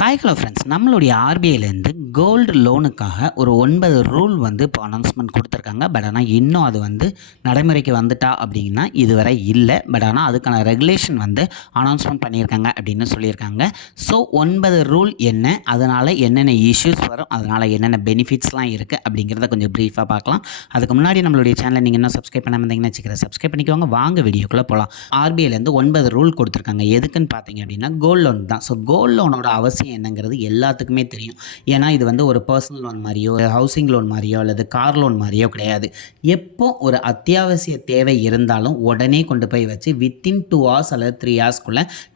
Hi hello friends, நம்மளுடைய ஆர்பிஐலேருந்து gold லோனுக்காக ஒரு 9 rule வந்து இப்போ அனௌன்ஸ்மெண்ட் கொடுத்துருக்காங்க. பட் ஆனால் இன்னும் அது வந்து நடைமுறைக்கு வந்துட்டா அப்படின்னா இதுவரை இல்லை. பட் ஆனால் அதுக்கான ரெகுலேஷன் வந்து அனௌன்ஸ்மெண்ட் பண்ணியிருக்காங்க அப்படின்னு சொல்லியிருக்காங்க. ஸோ 9 ரூல் என்ன, அதனால் என்னென்ன இஷ்யூஸ் வரும், அதனால் என்னென்ன பெனிஃபிட்ஸ்லாம் இருக்குது அப்படிங்கிறத கொஞ்சம் ப்ரீஃபாக பார்க்கலாம். அதுக்கு முன்னாடி நம்மளுடைய சேனலை நீங்கள் இன்னும் சப்ஸ்கிரைப் பண்ணாமல் இருந்தீங்கன்னா வச்சுக்கிறேன், சப்ஸ்கிரைப் பண்ணிக்கோங்க. வாங்க வீடியோக்குள்ளே போகலாம். ஆர்பிஐலேருந்து 9 ரூல் கொடுத்துருக்காங்க. எதுக்குன்னு பார்த்தீங்க அப்படின்னா கோல்டு லோன் தான். ஸோ கோல்டு லோனோட அவசியம் என்னங்கிறது எல்லாத்துக்குமே தெரியும். ஏன்னா இது வந்து ஒரு பர்சனல் லோன் மாதிரியோ, ஹவுசிங் லோன் மாதிரியோ அல்லது கார் லோன் மாதிரியோ கிடையாது. எப்போ ஒரு அத்தியாவசிய தேவை இருந்தாலும் உடனே கொண்டு போய் வச்சு வித்தின் 2 hours அல்லது 3 hours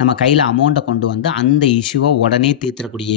நம்ம கையில் அமௌண்ட்டை கொண்டு வந்து அந்த இஷ்யூவை உடனே தீர்த்துக்கூடிய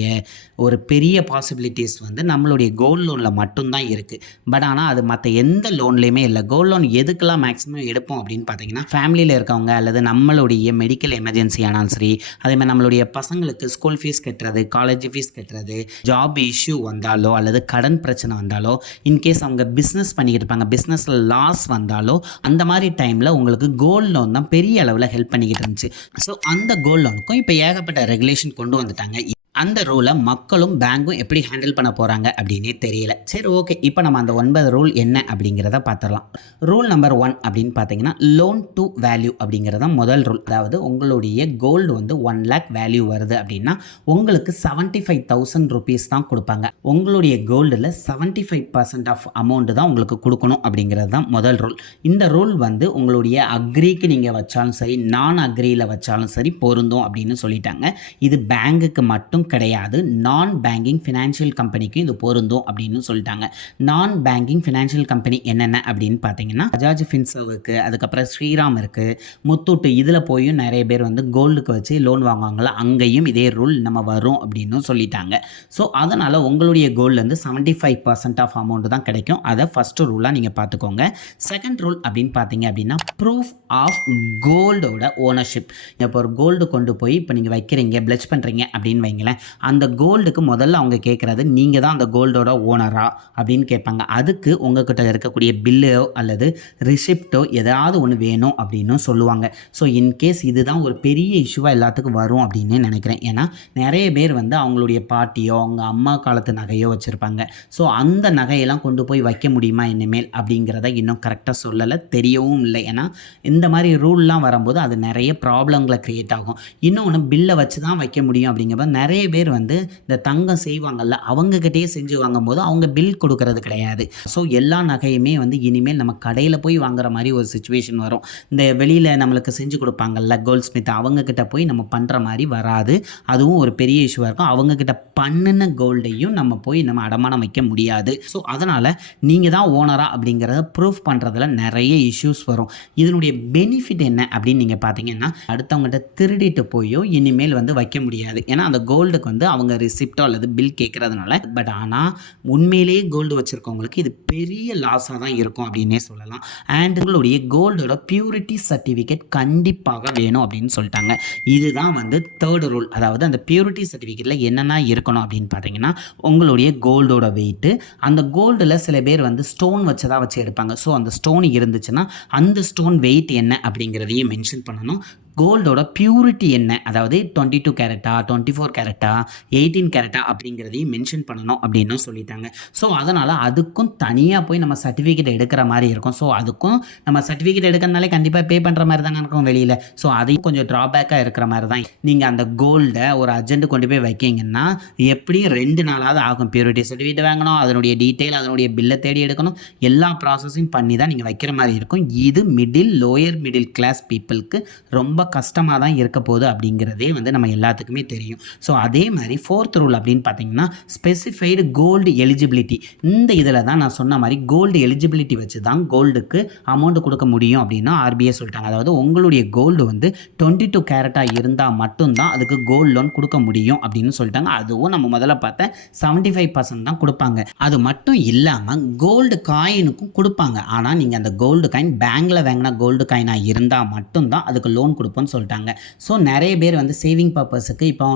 ஒரு பெரிய பாசிபிலிட்டிஸ் வந்து நம்மளுடைய கோல்டு லோனில் மட்டும்தான் இருக்குது. பட் ஆனால் அது மற்ற எந்த லோன்லேயுமே இல்லை. கோல்டு லோன் எதுக்கெல்லாம் மேக்ஸிமம் எடுப்போம் அப்படின்னு பார்த்தீங்கன்னா, ஃபேமிலியில் இருக்கவங்க அல்லது நம்மளுடைய மெடிக்கல் எமர்ஜென்சி ஆனாலும் சரி, அதேமாதிரி நம்மளுடைய பசங்களுக்கு ஸ்கூல் ஃபீஸ் கட்டுறது, காலேஜ் ஃபீஸ் கட்டுறது, ஜாப் இஷ்யூ வந்தாலோ அல்லது கடன் பிரச்சனை வந்தாலோ, இன்கேஸ் அவங்க பிஸ்னஸ் பண்ணிக்கிட்டு இருப்பாங்க, பிஸ்னஸில் லாஸ் வந்தாலோ, அந்த மாதிரி டைமில் உங்களுக்கு கோல்டு லோன் தான் பெரிய அளவில் ஹெல்ப் பண்ணிக்கிட்டு இருந்துச்சு. ஸோ அந்த கோல்டு லோனுக்கும் இப்போ ஏகப்பட்ட ரெகுலேஷன் கொண்டு வந்துட்டாங்க. அந்த ரூலை மக்களும் பேங்க்கும் எப்படி ஹேண்டில் பண்ண போகிறாங்க அப்படின்னே தெரியல. சரி, ஓகே, இப்போ நம்ம அந்த 9 ரூல் என்ன அப்படிங்கிறத பார்த்துடலாம். ரூல் நம்பர் 1 அப்படின்னு பார்த்தீங்கன்னா, லோன் டு வேல்யூ அப்படிங்கிறத முதல் ரூல். அதாவது உங்களுடைய கோல்டு வந்து 1 lakh வேல்யூ வருது அப்படின்னா உங்களுக்கு 75,000 rupees தான் கொடுப்பாங்க. உங்களுடைய கோல்டில் 75% ஆஃப் அமௌண்ட் தான் உங்களுக்கு கொடுக்கணும் அப்படிங்கிறது தான் முதல் ரூல். இந்த ரூல் வந்து உங்களுடைய அக்ரிக்கு நீங்கள் வச்சாலும் சரி, நான் அக்ரியில் வச்சாலும் சரி பொருந்தும் அப்படின்னு சொல்லிட்டாங்க. இது பேங்குக்கு மட்டும் கிடையாது, நான் பேங்கிங் ஃபினான்ஷியல் கம்பெனிக்கும் இது பொருந்தும் அப்படின்னு சொல்லிட்டாங்க. நான் பேங்கிங் ஃபினான்ஷியல் கம்பெனி என்னென்ன அப்படின்னு பார்த்தீங்கன்னா, பஜாஜ் ஃபின்சர்வ் இருக்குது, அதுக்கப்புறம் ஸ்ரீராம் இருக்குது, முத்தூட்டு, இதில் போயும் நிறைய பேர் வந்து கோல்டுக்கு வச்சு லோன் வாங்குவாங்களா, அங்கேயும் இதே ரூல் நம்ம வரும் அப்படின்னு சொல்லிட்டாங்க. ஸோ அதனால் உங்களுடைய கோல்டுலேருந்து 75% ஆஃப் அமௌண்ட் தான் கிடைக்கும். அதை ஃபஸ்ட்டு ரூலாக நீங்கள் பார்த்துக்கோங்க. செகண்ட் ரூல் அப்படின்னு பார்த்தீங்க அப்படின்னா, ப்ரூஃப் ஆஃப் கோல்டோட ஓனர்ஷிப். இப்போ ஒரு கோல்டு கொண்டு போய் இப்போ நீங்கள் வைக்கிறீங்க, பிளட்ஜ் பண்ணுறீங்க அப்படின்னு வைங்களேன், அந்த கோல்டுக்கு முதல்ல அவங்க கேட்குறது நீங்கள் தான் அந்த கோல்டோட ஓனரா அப்படின்னு கேட்பாங்க. அதுக்கு உங்ககிட்ட இருக்கக்கூடிய பில்லோ அல்லது ரிசிப்டோ ஏதாவது ஒன்று வேணும் அப்படின்னு சொல்லுவாங்க. ஸோ இன்கேஸ் இதுதான் ஒரு பெரிய இஷ்யூவாக எல்லாத்துக்கும் வரும் அப்படின்னு நினைக்கிறேன். ஏன்னா நிறைய பேர் வந்து அவங்களுடைய பாட்டியோ அவங்க அம்மா காலத்து நகையோ வச்சுருப்பாங்க. ஸோ அந்த நகையெல்லாம் கொண்டு போய் வைக்க முடியுமா இனிமேல் அப்படிங்கிறத இன்னும் கரெக்டாக சொல்லலை, தெரியவும் இல்லை. ஏன்னா இந்த மாதிரி ரூல்லாம் வரும்போது அது நிறைய ப்ராப்ளங்களை க்ரியேட் ஆகும். இன்னொன்று பில்லை வச்சு தான் வைக்க முடியும் அப்படிங்கிறப்ப நிறைய பேர் வந்து இந்த தங்கம் செய்வாங்கல்ல, அவங்கக்கிட்டே செஞ்சு வாங்கும்போது அவங்க பில் கொடுக்கறது கிடையாது. ஸோ எல்லா நகையுமே வந்து இனிமேல் நம்ம கடையில் போய் வாங்குற மாதிரி ஒரு சுச்சுவேஷன் வரும். இந்த வெளியில் நம்மளுக்கு செஞ்சு கொடுப்பாங்கல்ல கோல்ட் ஸ்மித், அவங்கக்கிட்ட போய் நம்ம பண்ணுற மாதிரி வராது. அதுவும் ஒரு பெரிய இஷ்யூவாக இருக்கும். அவங்கக்கிட்ட பண்ணின கோல்டையும் நம்ம போய் நம்ம அடமானம் வைக்க முடியாது. ஸோ அதனால் நீங்கள் தான் ஓனரா அப்படிங்கிறத ப்ரூஃப் பண்ணுறதுல நிறைய இஷ்யூஸ் வரும். இதனுடைய பெனிஃபிட் என்ன அப்படின்னு நீங்கள் பார்த்தீங்கன்னா, அடுத்தவங்ககிட்ட திருடிட்டு போயோ இனிமேல் வந்து வைக்க முடியாது. ஏன்னா அந்த கோல்டுக்கு வந்து அவங்க ரிசிப்டோ அல்லது பில் கேட்குறதுனால. பட் ஆனால் உண்மையிலேயே கோல்டு வச்சுருக்கவங்களுக்கு இது பெரிய லாஸாக தான் இருக்கும் அப்படின்னே சொல்லலாம். அண்ட் உங்களுடைய கோல்டோட பியூரிட்டி சர்டிஃபிகேட் கண்டிப்பாக வேணும் அப்படின்னு சொல்லிட்டாங்க. இதுதான் வந்து தேர்ட் ரூல். அதாவது அந்த பியூரிட்டி சர்டிஃபிகேட்டில் என்னென்ன இருக்கணும் அப்படின்னு பார்த்தீங்கன்னா, உங்களுடைய கோல்டோட வெயிட்டு, அந்த கோல்டில் சில பேர் வந்து ஸ்டோன் வச்சதாக வச்சு எடுப்பாங்க. ஸோ அந்த ஸ்டோன் இருந்துச்சுன்னா அந்த ஸ்டோன் வெயிட் என்ன அப்படிங்கிறதையும் மென்ஷன் பண்ணணும். கோல்டோட பியூரிட்டி என்ன, அதாவது 22 கேரட்டா, 24 கேரட்டா, 18 கேரட்டா அப்படிங்கிறதையும் மென்ஷன் பண்ணணும் அப்படின்னு சொல்லிட்டாங்க. ஸோ அதனால் அதுக்கும் தனியாக போய் நம்ம சர்டிஃபிகேட் எடுக்கிற மாதிரி இருக்கும். ஸோ அதுக்கும் நம்ம சர்டிஃபிகேட் எடுக்கிறதுனாலே கண்டிப்பாக பே பண்ணுற மாதிரி தானே இருக்கும் வெளியில். ஸோ அதையும் கொஞ்சம் ட்ராபேக்காக இருக்கிற மாதிரி தான். நீங்கள் அந்த கோல்டை ஒரு அர்ஜென்ட்டு கொண்டு போய் வைக்கிங்கன்னா எப்படியும் 2 நாளாவது ஆகும். பியூரிட்டி சர்டிஃபிகேட் வாங்கணும், அதனுடைய டீட்டெயில், அதனுடைய பில்லை தேடி எடுக்கணும், எல்லா ப்ராசஸையும் பண்ணி தான் நீங்கள் வைக்கிற மாதிரி இருக்கும். இது லோயர் மிடில் கிளாஸ் பீப்புளுக்கு ரொம்ப கஷ்டமாக தான் இருக்க போகுது அப்படிங்கிறதே வந்து நம்ம எல்லாத்துக்குமே தெரியும். ஸோ அதே மாதிரி 4th ரூல் அப்படின்னு பார்த்தீங்கன்னா, ஸ்பெசிஃபைடு கோல்டு எலிஜிபிலிட்டி. இந்த இதில் தான் நான் சொன்ன மாதிரி கோல்டு எலிஜிபிலிட்டி வச்சு தான் கோல்டுக்கு அமௌண்ட் கொடுக்க முடியும் அப்படின்னு ஆர்பிஐ சொல்லிட்டாங்க. அதாவது உங்களுடைய கோல்டு வந்து 22 கேரட்டாக இருந்தால் மட்டும்தான் அதுக்கு கோல்டு லோன் கொடுக்க முடியும் அப்படின்னு சொல்லிட்டாங்க. அதுவும் நம்ம முதல்ல பார்த்த 75% தான் கொடுப்பாங்க. அது மட்டும் இல்லாமல் கோல்டு காயினுக்கும் கொடுப்பாங்க. ஆனால் நீங்கள் அந்த கோல்டு காயின் பேங்கில் வாங்கினா கோல்டு காயினாக இருந்தால் மட்டும்தான் அதுக்கு லோன் கொடுப்போம் சொல்லிட்டாங்க. ஸோ நிறைய பேர் வந்து சேவிங் பர்பஸுக்கு இப்போ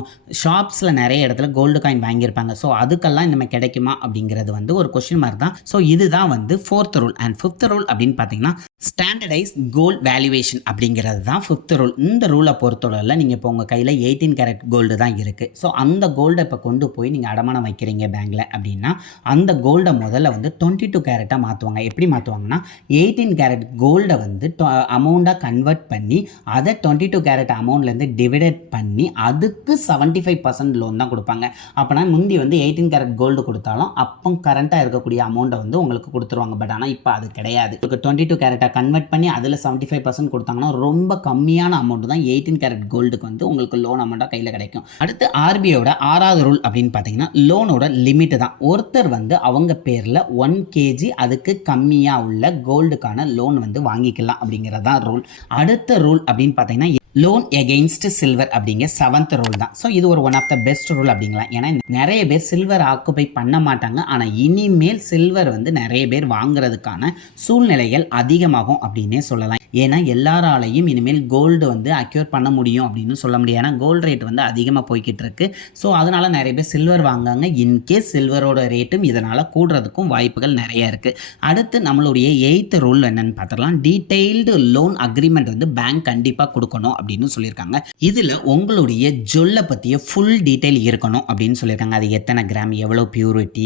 ஷாப்ஸில் நிறைய இடத்துல கோல்டு காயின் வாங்கியிருப்பாங்க. ஸோ அதுக்கெல்லாம் இனிமேல் கிடைக்குமா அப்படிங்கிறது வந்து ஒரு கொஸ்டின் மார்க் தான். ஸோ இதுதான் வந்து 4th rule. And 5th rule அப்படின்னு பார்த்தீங்கன்னா, ஸ்டாண்டர்டைஸ் கோல்ட் வேல்யூவேஷன் அப்படிங்கிறது தான் ஃபிஃப்த் ரூல். இந்த ரூலை பொறுத்தளவில் நீங்கள் இப்போ உங்கள் கையில் 18 கேரட் கோல்டு தான் இருக்குது. ஸோ அந்த கோல்டை இப்போ கொண்டு போய் நீங்கள் அடமானம் வைக்கிறீங்க பேங்க்கில் அப்படின்னா, அந்த கோல்டை முதல்ல வந்து 22 கேரட்டாக மாற்றுவாங்க. எப்படி மாற்றுவாங்கன்னா, 18 கேரட் கோல்டை வந்து அமௌண்ட்டாக கன்வெர்ட் பண்ணி அதை 22 கேரட் அமௌண்ட்லேருந்து டிவைடட் பண்ணி அதுக்கு 75% லோன் தான் கொடுப்பாங்க. அப்போனா முந்தி வந்து 18 கேரட் கோல்டு கொடுத்தாலும் அப்போ கரண்ட்டாக இருக்கக்கூடிய அமௌண்ட்டை வந்து உங்களுக்கு கொடுத்துருவாங்க. பட் ஆனால் இப்போ அது கிடையாது. 22 கேரட்டாக கன்வெர்ட் பண்ணி அதில் 75% கொடுத்தாங்கன்னா ரொம்ப கம்மியான அமௌண்ட் தான் 18 கேரட் கோல்டுக்கு வந்து உங்களுக்கு லோன் அமௌண்ட்டாக கையில் கிடைக்கும். அடுத்து ஆர்பிஐயோட 6வது ரூல் அப்படின்னு பார்த்தீங்கன்னா, லோனோட லிமிட் தான். ஒருத்தர் வந்து அவங்க பேரில் 1 kg அதுக்கு கம்மியாக உள்ள கோல்டுக்கான லோன் வந்து வாங்கிக்கலாம் அப்படிங்கிறது தான் ரூல். அடுத்த ரூல் அப்படின்னு பார்த்தீங்கன்னா, லோன் எகெயின்ஸ்ட் சில்வர் அப்படிங்கிற 7th ரூல் தான். ஸோ இது ஒரு one of the best rule அப்படிங்களா. ஏன்னா நிறைய பேர் சில்வர் ஆக்குபை பண்ண மாட்டாங்க. ஆனால் இனிமேல் சில்வர் வந்து நிறைய பேர் வாங்குறதுக்கான சூழ்நிலைகள் அதிகமாகும் அப்படின்னே சொல்லலாம். ஏன்னா எல்லாராலையும் இனிமேல் கோல்டு வந்து அக்யூர் பண்ண முடியும் அப்படின்னு சொல்ல முடியாது. ஏன்னா கோல்டு ரேட் வந்து அதிகமாக போய்கிட்டு இருக்கு. ஸோ அதனால நிறைய பேர் சில்வர் வாங்காங்க. இன்கேஸ் சில்வரோட ரேட்டும் இதனால் கூடுறதுக்கும் வாய்ப்புகள் நிறைய இருக்குது. அடுத்து நம்மளுடைய 8th ரூல் என்னன்னு பார்த்துக்கலாம். டீட்டெயில்டு லோன் அக்ரிமெண்ட் வந்து பேங்க் கண்டிப்பாக கொடுக்கணும் அப்படின்னு சொல்லியிருக்காங்க. இதில் உங்களுடைய ஜுவல்லை பற்றிய ஃபுல் டீட்டெயில் இருக்கணும் அப்படின்னு சொல்லியிருக்காங்க. அது எத்தனை கிராம், எவ்வளோ பியூரிட்டி,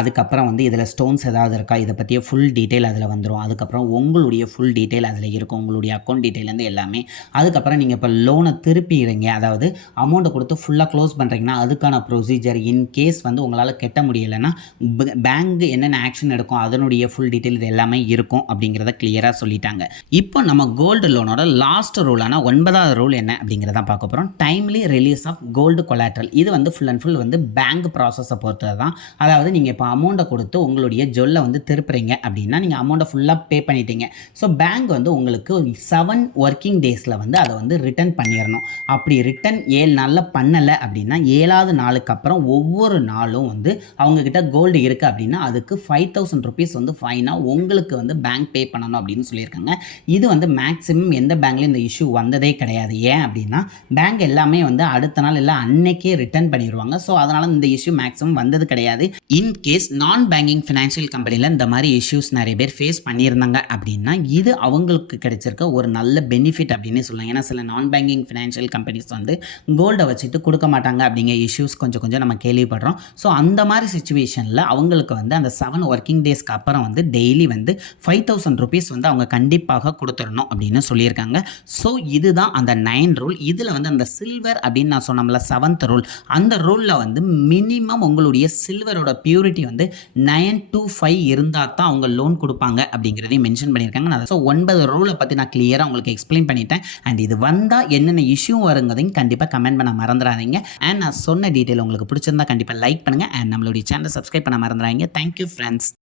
அதுக்கப்புறம் வந்து இதில் ஸ்டோன்ஸ் ஏதாவது இருக்கா, இதை பற்றிய ஃபுல் டீட்டெயில் அதில் வந்துடும். அதுக்கப்புறம் உங்களுடைய ஃபுல் டீட்டெயில் அதில் இருக்கும், உங்களுடைய அக்கௌண்ட் டீட்டெயிலேருந்து எல்லாமே. அதுக்கப்புறம் நீங்கள் இப்போ லோனை திருப்பிடுறீங்க, அதாவது அமௌண்ட்டை கொடுத்து ஃபுல்லாக க்ளோஸ் பண்ணுறீங்கன்னா அதுக்கான ப்ரொசீஜர். இன்கேஸ் வந்து உங்களால் கட்ட முடியலைன்னா பேங்க் என்னென்ன ஆக்ஷன் எடுக்கும் அதனுடைய ஃபுல் டீட்டெயில் இது எல்லாமே இருக்கும் அப்படிங்கிறத கிளியராக சொல்லிட்டாங்க. இப்போ நம்ம கோல்டு லோனோட லாஸ்ட் ரூலான 9வது ரூல் என்ன அப்படிங்கிறத பார்க்க போகிறோம். Timely release of gold collateral. இது வந்து ஃபுல் அண்ட் ஃபுல் வந்து பேங்க் ப்ராசஸை பொறுத்தது தான். அதாவது நீங்கள் இப்போ அமௌண்ட்டை கொடுத்து உங்களுடைய ஜுவல்லை வந்து திருப்புறீங்க அப்படின்னா நீங்கள் அமௌண்ட்டை ஃபுல்லாக பே பண்ணிட்டீங்க. ஸோ பேங்க் வந்து உங்களுக்கு 7 ஒர்க்கிங் டேஸில் வந்து அதை வந்து ரிட்டர்ன் பண்ணிடணும். அப்படி ரிட்டர்ன் 7 நாளில் பண்ணலை அப்படின்னா 7வது நாளுக்கு அப்புறம் ஒவ்வொரு நாளும் வந்து அவங்கக்கிட்ட கோல்டு இருக்குது அப்படின்னா அதுக்கு 5000 ருபீஸ் வந்து ஃபைனாக உங்களுக்கு வந்து பேங்க் பே பண்ணணும் அப்படின்னு சொல்லியிருக்காங்க. இது வந்து மேக்ஸிமம் எந்த பேங்க்லேயும் இந்த இஷ்யூ வந்ததே கிடையாது. ஏன் அப்படின்னா பேங்க் எல்லாமே வந்து அடுத்த நாள் இல்லை அன்னைக்கே ரிட்டர்ன் பண்ணிடுவாங்க. ஸோ அதனால் இந்த இஷ்யூ மேக்ஸிமம் வந்தது கிடையாது. இன்கேஸ் நான் பேங்கிங் ஃபினான்ஷியல் கம்பெனியில் இந்த மாதிரி இஷ்யூஸ் நிறைய பேர் ஃபேஸ் பண்ணியிருந்தாங்க அப்படின்னா இது அவங்களுக்கு கிடைச்சிருக்க ஒரு நல்ல பெனிஃபிட் அப்படின்னு சொல்லலாம். ஏன்னா சில நான் பேங்கிங் ஃபினான்ஷியல் கம்பெனிஸ் வந்து கோல்டை வச்சுட்டு கொடுக்க மாட்டாங்க அப்படிங்கிற இஷ்யூஸ் கொஞ்சம் கொஞ்சம் நம்ம கேள்விப்படுறோம். ஸோ அந்த மாதிரி சுச்சுவேஷனில் அவங்களுக்கு வந்து அந்த 7 ஒர்க்கிங் டேஸ்க்கு அப்புறம் வந்து டெய்லி வந்து 5000 ருபீஸ் வந்து அவங்க கண்டிப்பாக கொடுத்துடணும் அப்படின்னு சொல்லியிருக்காங்க. ஸோ இதுதான் அந்த 9 ரூல். இதில் வந்து அந்த சில்வர் அப்படின்னு நான் சொன்னோம்ல 7th ரூல், அந்த ரூலில் வந்து மினிமம் உங்களுடைய சில்வரோட பியூரிட்டி வந்து 925 இருந்தால் தான் அவங்க லோன் கொடுப்பாங்க அப்படிங்கிறதையும் மென்ஷன் பண்ணியிருக்காங்க. ஸோ 9 ரூலை பற்றி நான் கிளியராக உங்களுக்கு எக்ஸ்பிளைன் பண்ணிட்டேன். அண்ட் இது வந்தால் என்னென்ன இஷ்யூ வருங்கிறதையும் கண்டிப்பாக கமெண்ட் பண்ண மறந்துடாதீங்க. அண்ட் நான் சொன்ன டீட்டெயில் உங்களுக்கு பிடிச்சிருந்தா கண்டிப்பாக லைக் பண்ணுங்கள். அண்ட் நம்மளுடைய சேனலை சப்ஸ்கிரைப் பண்ண மறந்துடாதீங்க. Thank you friends.